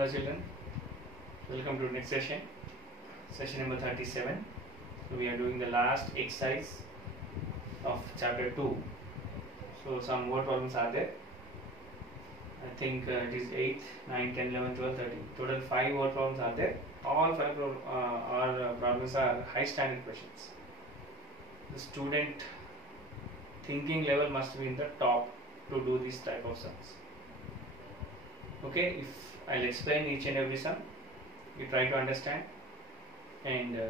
Hello children, welcome to next session, session number 37. So we are doing the last exercise of chapter 2. So some more problems are there. I think it is 8, 9, 10, 11, 12, 13. Total 5 more problems are there. All 5 problems are high standard questions. The student thinking level must be in the top to do this type of sums. Okay, if I'll explain each and every sum, you try to understand, and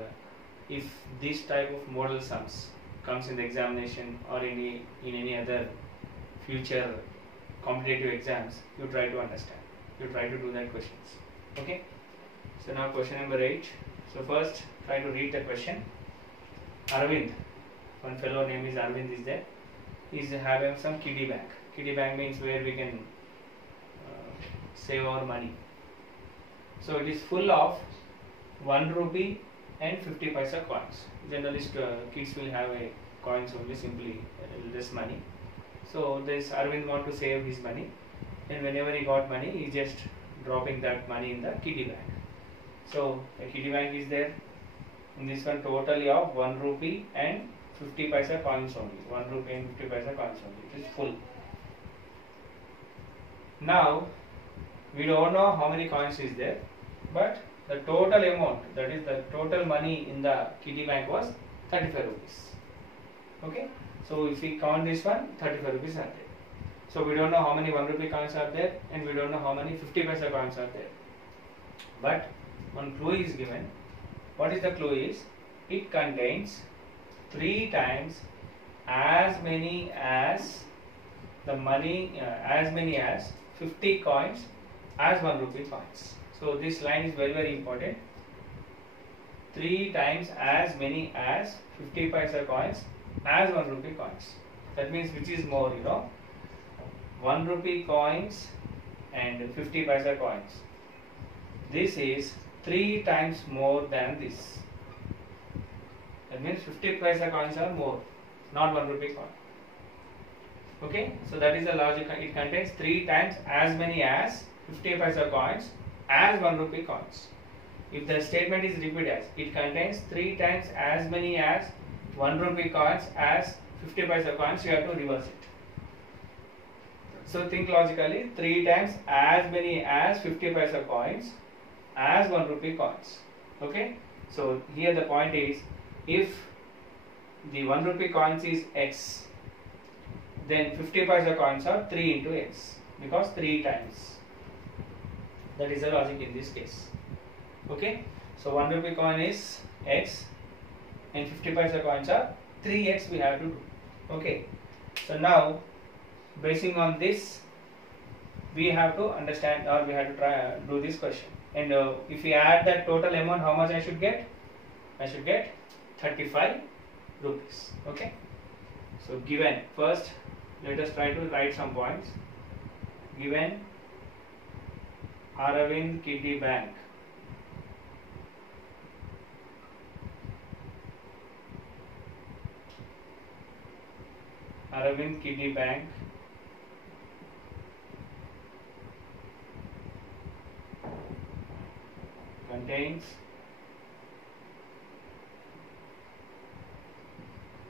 if this type of model sums comes in the examination or in any other future competitive exams, you try to understand, you try to do that questions. Okay, so now question number 8. So first try to read the question. Arvind, one fellow name is Arvind is there, is having some kiddie bank. Kiddie bank means where we can save our money. So it is full of 1 rupee and 50 paisa coins. Generally kids will have a coins only, simply less money. So this Arvind want to save his money, and whenever he got money, he just dropping that money in the kiddie bank. So the kiddie bank is there. In this one totally of 1 rupee and 50 paisa coins only. 1 rupee and 50 paisa coins only. It is full. Now we don't know how many coins is there, but the total amount, that is the total money in the kiddie bank, was 35 rupees. Okay, so if we count this one, 35 rupees are there. So we don't know how many 1 rupee coins are there, and we don't know how many 50 paisa coins are there. But one clue is given. What is the clue is, it contains 3 times as many as the money, as many as 50 coins as 1 rupee coins. So this line is very, very important. 3 times as many as 50 paisa coins as 1 rupee coins. That means which is more, 1 rupee coins and 50 paisa coins. This is 3 times more than this. That means 50 paisa coins are more, not 1 rupee coin. Okay, so that is the logic. It contains 3 times as many as 50 paisa coins as 1 rupee coins. If the statement is repeated as, it contains 3 times as many as 1 rupee coins as 50 paisa coins, you have to reverse it. So think logically, 3 times as many as 50 paisa coins as 1 rupee coins. Okay, so here the point is, if the 1 rupee coins is x, then 50 paisa coins are 3 into x, because 3 times. That is the logic in this case. Okay, so 1 rupee coin is x and 50 paisa coins are 3x we have to do. Okay, so now basing on this, we have to understand, or we have to try do this question. And if we add that total amount, how much I should get? I should get 35 rupees. Okay, so given, first let us try to write some points. Given Aravind Kiddie Bank, Aravind Kiddie Bank contains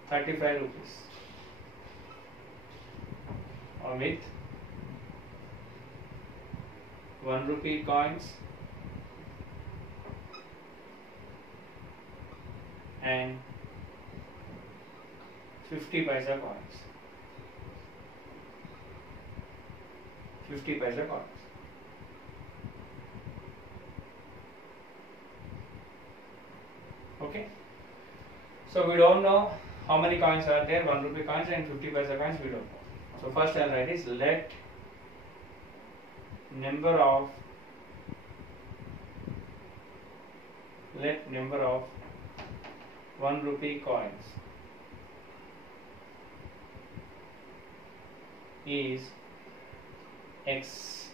35 rupees, or with 1 rupee coins and 50 paisa coins. 50 paisa coins. Okay, so we don't know how many coins are there, 1 rupee coins and 50 paisa coins, we don't know. So first I'll write is, let number of 1 rupee coins is x.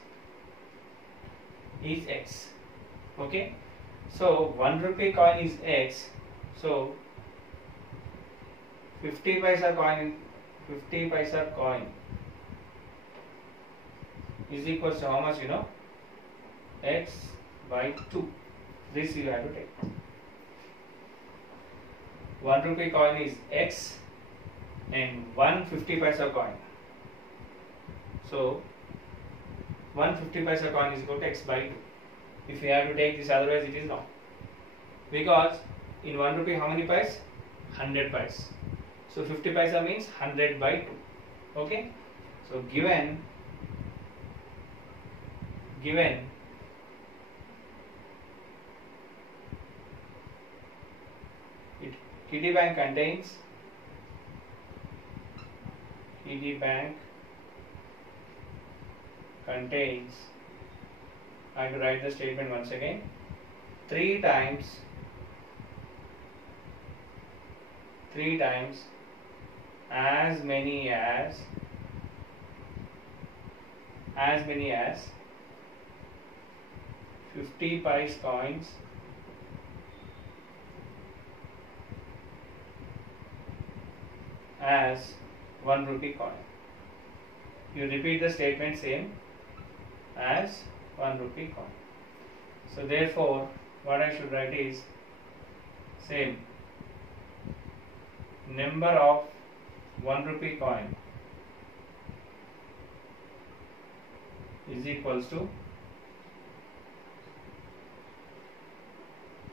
Okay, so 1 rupee coin is x, so 50 paisa coin is equals to how much, x by 2. This you have to take. 1 rupee coin is x and 150 paisa coin. So 150 paisa coin is equal to x by 2. If you have to take this, otherwise it is not. Because in 1 rupee how many pies? 100 pies. So 50 paisa means 100 by 2. Okay. So given Kitty Bank contains I have to write the statement once again, 3 times as many as 50 pice coins as 1 rupee coin. You repeat the statement same as 1 rupee coin. So therefore what I should write is same number of 1 rupee coin is equals to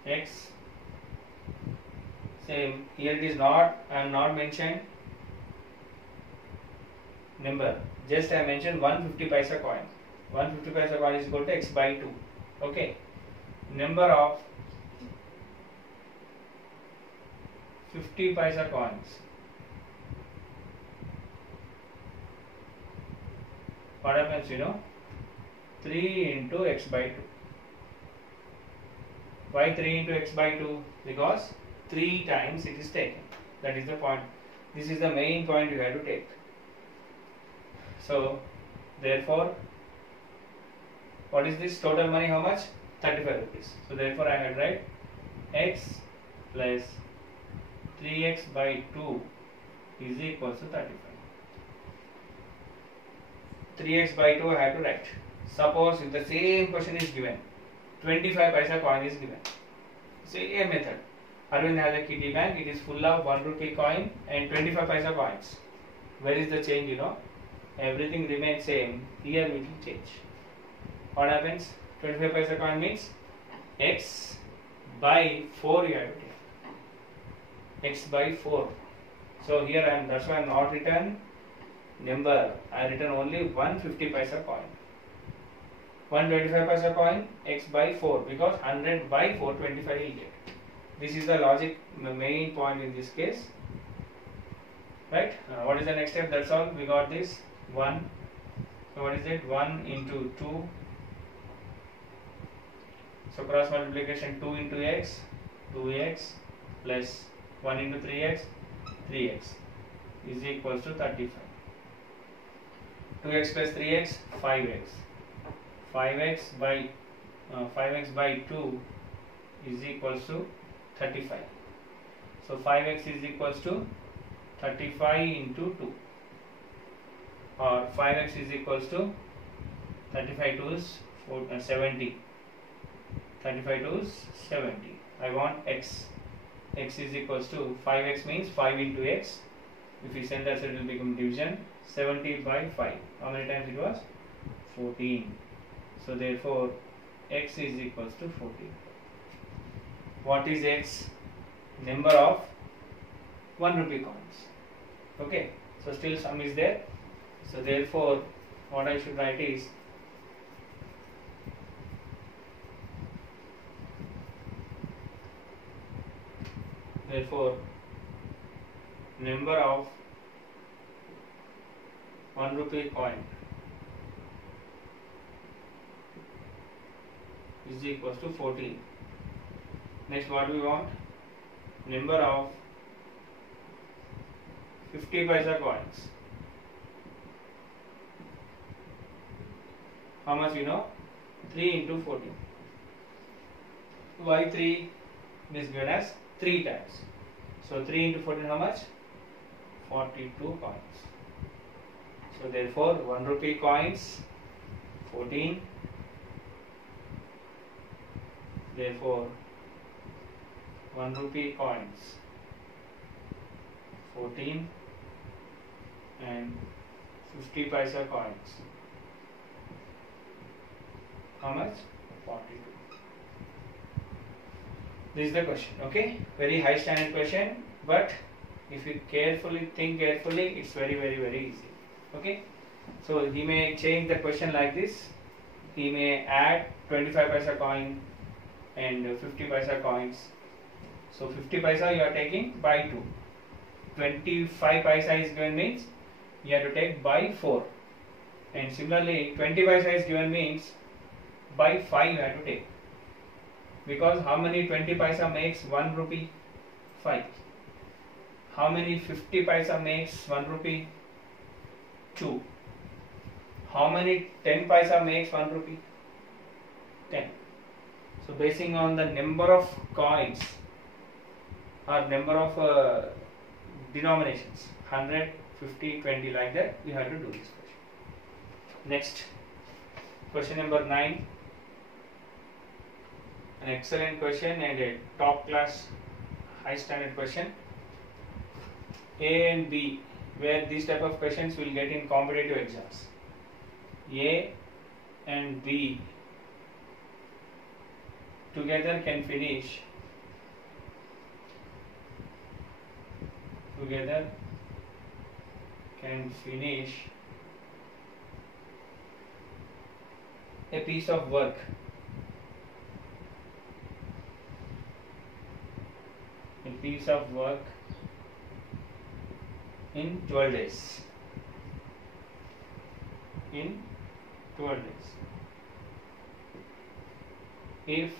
x. Same here, it is not, I am not mentioned number, just I mentioned 150 paisa coin. 150 paisa coin is equal to x by 2. Okay, number of 50 paisa coins. What happens, 3 into x by 2. Why 3 into x by 2? Because 3 times it is taken. That is the point. This is the main point you have to take. So therefore, what is this total money? How much? 35 rupees. So therefore I had write x plus 3x by 2 is equal to 35. 3x by 2 I have to write. Suppose if the same question is given, 25 paisa coin is given. Same method. Arvind has a kitty bank. It is full of 1 rupee coin and 25 paisa coins. Where is the change? Everything remains same. Here we will change. What happens? 25 paisa coin means x by 4 you have to take. X by 4. So here that's why I am not written number. I written only 150 paisa coin. 125 paisa coin, x by 4, because 100 by 4, 25 will get. This is the logic, the main point in this case. Right? What is the next step? That's all. We got this 1. So what is it? 1 into 2. So cross multiplication 2 into x, 2x plus 1 into 3x, 3x is equals to 35. 2x plus 3x, 5x. 5x by 2 is equals to 35. So 5x is equals to 35 into 2, or 5x is equals to 35 to 70. 35 to 70. I want x. X is equals to 5x means 5 into x. If we send that, it will become division. 70 by 5. How many times it was? 14. So therefore x is equals to 14. What is x? Number of 1 rupee coins. Okay. So still sum is there. So therefore what I should write is number of 1 rupee coin is equals to 14. Next, what do we want? Number of 50 paisa coins. How much 3 into 14. Why 3? It is given as 3 times. So 3 into 14 how much? 42 coins. So therefore 1 rupee coins 14, Therefore 1 rupee coins 14 and 50 paisa coins how much? 42. This is the question. Okay, very high standard question, but if you think carefully, it's very easy. Okay, so he may change the question like this. He may add 25 paisa coin and 50 paisa coins. So 50 paisa you are taking by 2. 25 paisa is given means you have to take by 4. And similarly 20 paisa is given means by 5 you have to take. Because how many 20 paisa makes 1 rupee? 5. How many 50 paisa makes 1 rupee? 2. How many 10 paisa makes 1 rupee? 10. So basing on the number of coins or number of denominations, 100, 50, 20 like that, we have to do this question. Next, question number 9. An excellent question and a top class high standard question. A and B, where these type of questions will get in competitive exams. A and B together can finish a piece of work in 12 days. If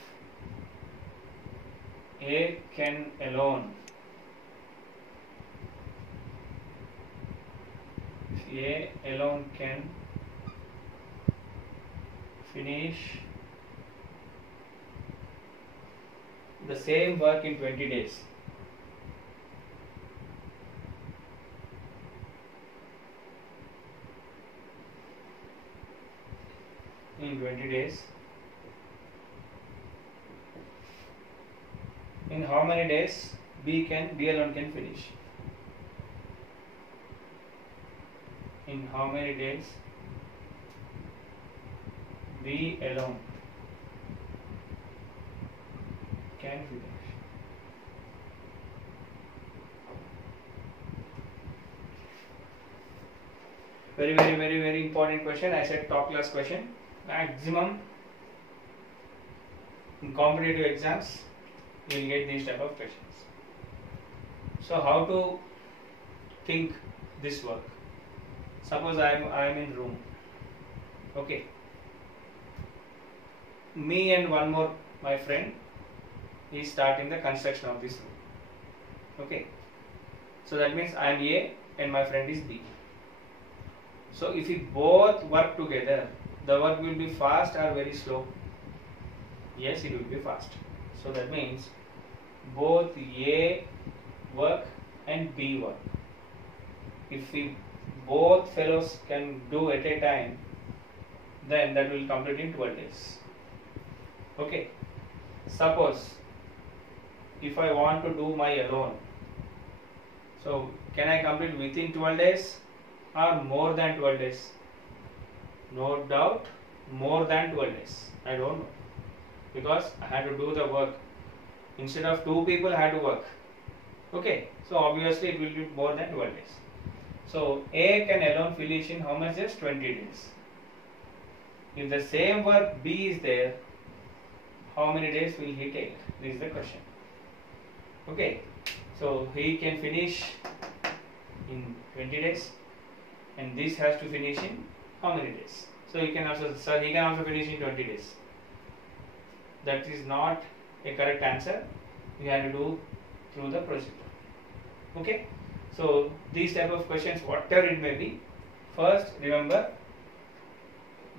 A can alone can finish the same work in 20 days, in how many days B alone can finish? In how many days B alone can finish? Very important question. I said top class question. Maximum in competitive exams you will get these type of questions. So how to think this work? Suppose I am in room. Okay. Me and one more my friend is starting the construction of this room. Okay. So that means I am A and my friend is B. So if we both work together, the work will be fast or very slow? Yes, it will be fast. So that means both A work and B work. If we both fellows can do at a time, then that will complete in 12 days. Okay. Suppose if I want to do my alone, so can I complete within 12 days or more than 12 days? No doubt more than 12 days. I don't know, because I had to do the work. Instead of 2 people I had to work. Okay, so obviously it will be more than 12 days. So A can alone finish in how much days? 20 days. If the same work B is there, how many days will he take? This is the question. Okay, so he can finish in 20 days and this has to finish in how many days? So he can also finish in 20 days. That is not a correct answer. We have to do through the procedure. Okay, so these type of questions, whatever it may be, first remember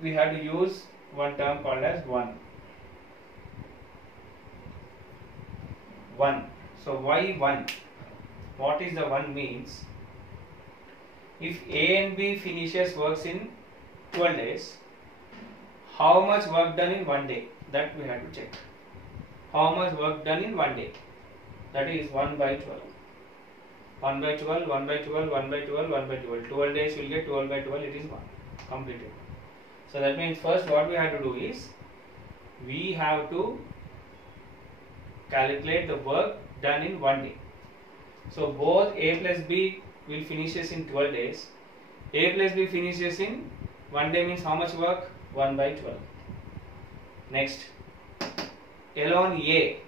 we have to use one term called as 1. So why 1? What is the 1 means? If A and B finishes works in 12 days, how much work done in 1 day? That we have to check. how much work done in one day. That is 1 by 12. 1 by 12, 1 by 12, 1 by 12, 1 by 12. 12 days will get 12 by 12, it is 1. Completed. So that means first what we have to do is, we have to calculate the work done in one day. So both A plus B will finishes in 12 days. A plus B finishes in one day means how much work? 1 by 12. Next, alone A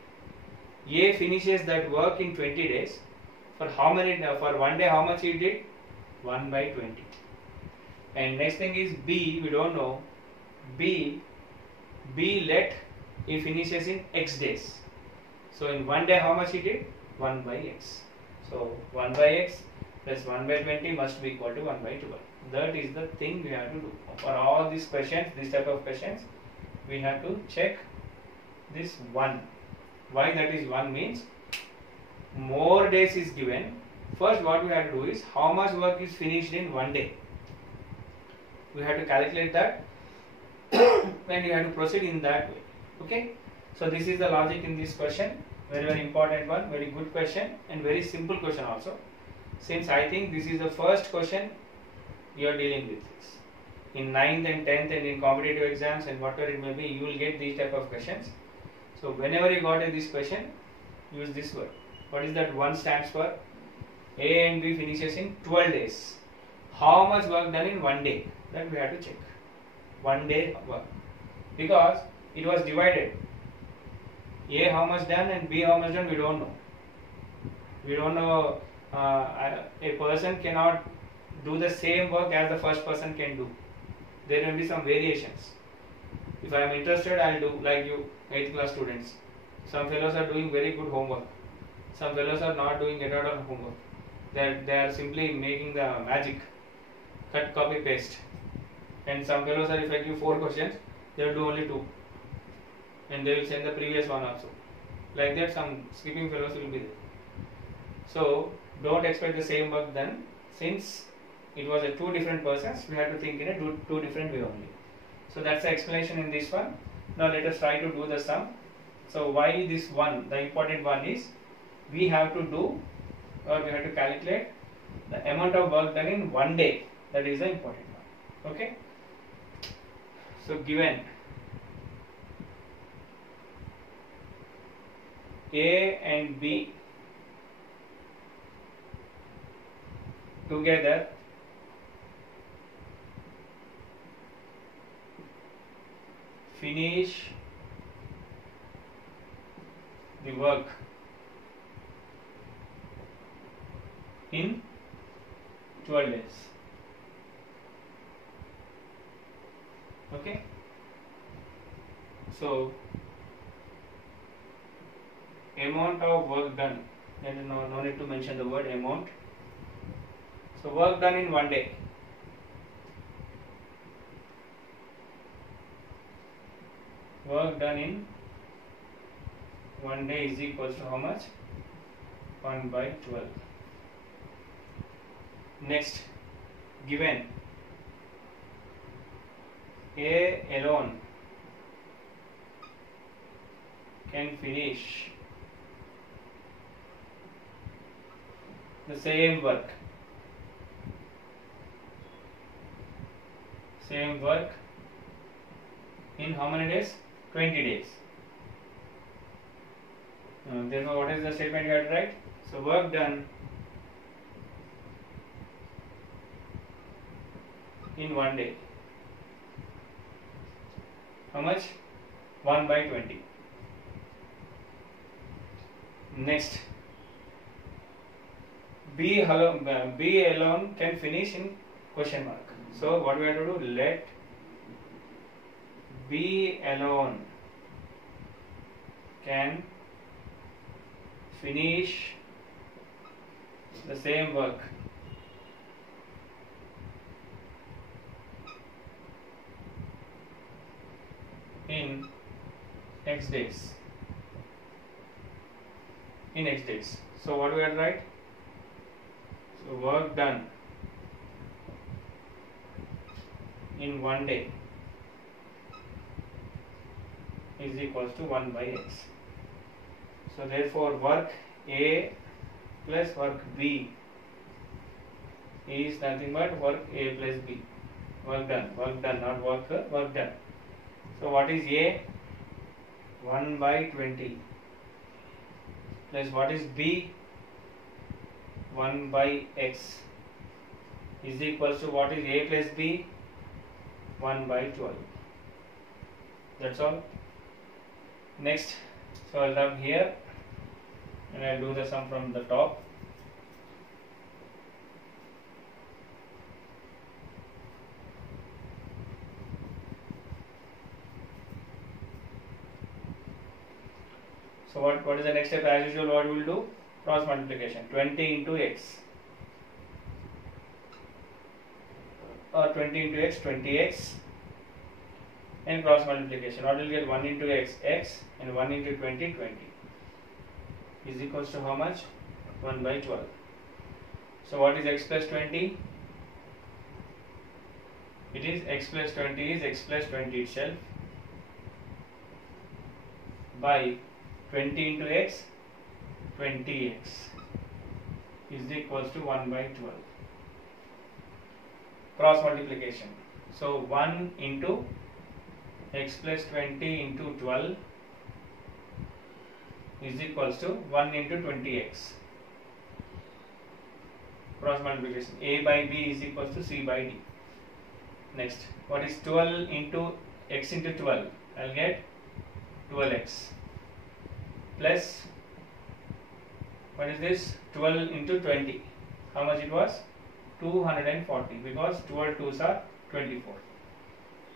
finishes that work in 20 days. For how many? For one day, how much he did? 1 by 20. And next thing is B. We don't know. B let he finishes in X days. So in one day, how much he did? 1 by X. So 1 by X plus 1 by 20 must be equal to 1 by 12. That is the thing we have to do. For all these questions, this type of questions, we have to check this 1. Why that is 1 means, more days is given. First what we have to do is, how much work is finished in one day. We have to calculate that and you have to proceed in that way. Okay. So this is the logic in this question. Very, very important one. Very good question and very simple question also. Since I think this is the first question you are dealing with this. In 9th and 10th and in competitive exams and whatever it may be, you will get these type of questions. So whenever you got this question, use this word. What is that 1 stands for? A and B finishes in 12 days. How much work done in one day? That we have to check. 1 day work. Because it was divided. A how much done and B how much done, we don't know. We don't know. A person cannot do the same work as the first person can do. There may be some variations. If I am interested, I will do like you, 8th class students. Some fellows are doing very good homework. Some fellows are not doing at all homework. They are simply making the magic, cut, copy, paste. And some fellows are, if I give 4 questions, they will do only 2. And they will send the previous one also. Like that, some skipping fellows will be there. So don't expect the same work done. Since it was a 2 different persons, we have to think in a two different way only. So that's the explanation in this one. Now let us try to do the sum. So why this one? The important one is, we have to do, or we have to calculate the amount of work done in one day. That is the important one. Okay. So given A and B together finish the work in 12 days. Okay. So amount of work done, and no need to mention the word amount. So work done in one day. Work done in one day is equals to how much? 1 by 12. Next, given A alone can finish the same work in how many days? 20 days. Therefore, what is the statement you have to write? So work done in one day. How much? 1 by 20. Next, B alone can finish in question mark. So what we have to do? Let B alone can finish the same work in X days. So what we have to write? So work done in one day is equals to 1 by X. So therefore work A plus work B is nothing but work A plus B. Work done, not work done. So what is A? 1 by 20 plus what is B? 1 by X is equals to what is A plus B? 1 by 12. That's all. Next, so I'll come here and I'll do the sum from the top. So what is the next step? As usual, what we will do? Cross multiplication. 20 into x, or 20 into x, 20x, and cross multiplication. What will get? 1 into x, x, and 1 into 20, 20 is equals to how much? 1 by 12. So what is x plus 20? It is x plus 20 is x plus 20 itself by 20 into x, 20x is equals to 1 by 12. Cross multiplication. So 1 into x plus 20 into 12 is equals to 1 into 20x. Cross multiplication. A by B is equals to C by D. Next, what is 12 into x into 12? I'll get 12x plus what is this? 12 into 20. How much it was? 240, because 12 2s are 24.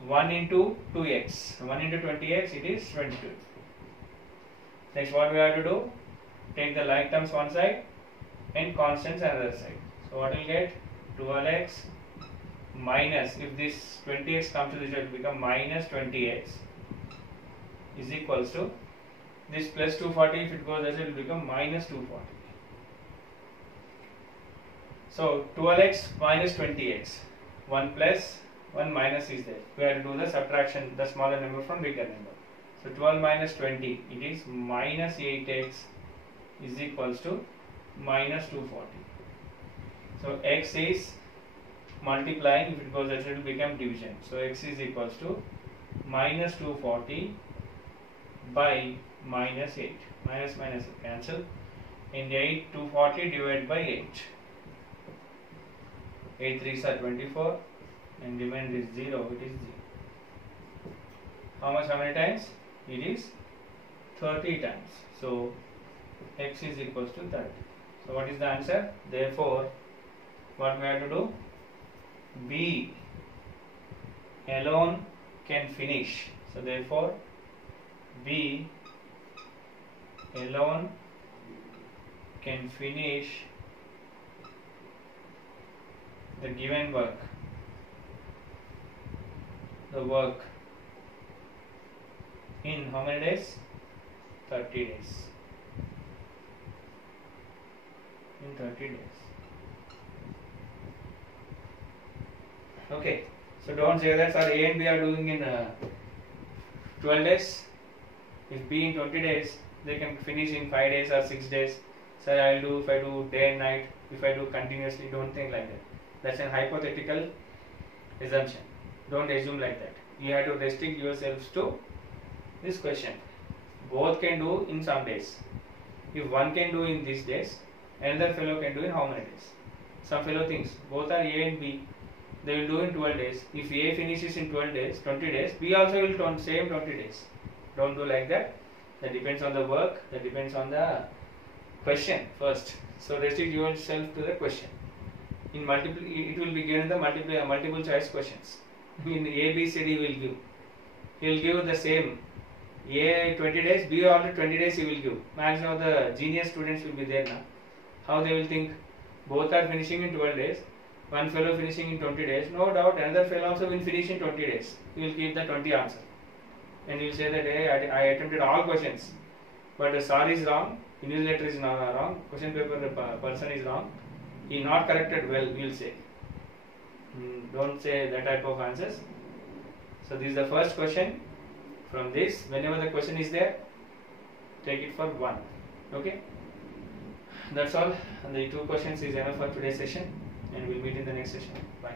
1 into 2x. 1 into 20x, it is 22. Next, what we have to do? Take the like terms one side and constants another side. So what will get? 12x minus, if this 20x comes to this, it will become minus 20x is equals to this plus 240. If it goes as it will become minus 240. So 12x minus 20x, 1 plus 1 minus is there. We have to do the subtraction, the smaller number from bigger number. So 12 minus 20, it is minus 8x is equals to minus 240. So x is multiplying, if it goes as it will become division. So x is equals to minus 240 by minus 8. Minus minus cancel. In 8, 240 divided by 8. 8 3s are 24 and remainder is 0. It is 0. How much? How many times? It is 30 times. So x is equals to 30. So what is the answer? Therefore, what we have to do? B alone can finish. So therefore, B alone can finish the given work. The work in how many days? 30 days. In 30 days. Okay. So don't say that, sir, A and B are doing in 12 days. If B in 20 days, they can finish in 5 days or 6 days. Sir, I'll do if I do day and night, if I do continuously. Don't think like that. That's an hypothetical assumption. Don't assume like that. You have to restrict yourselves to this question. Both can do in some days. If one can do in these days, another fellow can do in how many days? Some fellow thinks both are A and B. They will do in 12 days. If A finishes in 12 days, 20 days, B also will do same 20 days. Don't do like that. That depends on the work. That depends on the question first. So restrict yourself to the question. In multiple, it will be given the multiple choice questions. In A, B, C, D will give. He will give the same. A 20 days, B also 20 days he will give. Maximum of the genius students will be there now. How they will think? Both are finishing in 12 days. One fellow finishing in 20 days. No doubt another fellow also will finish in 20 days. He will keep the 20 answer. And he will say that, hey, I attempted all questions. But the SAR is wrong. Invigilator is wrong. Question paper person is wrong. He not corrected well, we will say. Don't say that type of answers. So this is the first question. From this, whenever the question is there, take it for 1. Okay, that's all. And the two questions is enough for today's session, and we'll meet in the next session. Bye.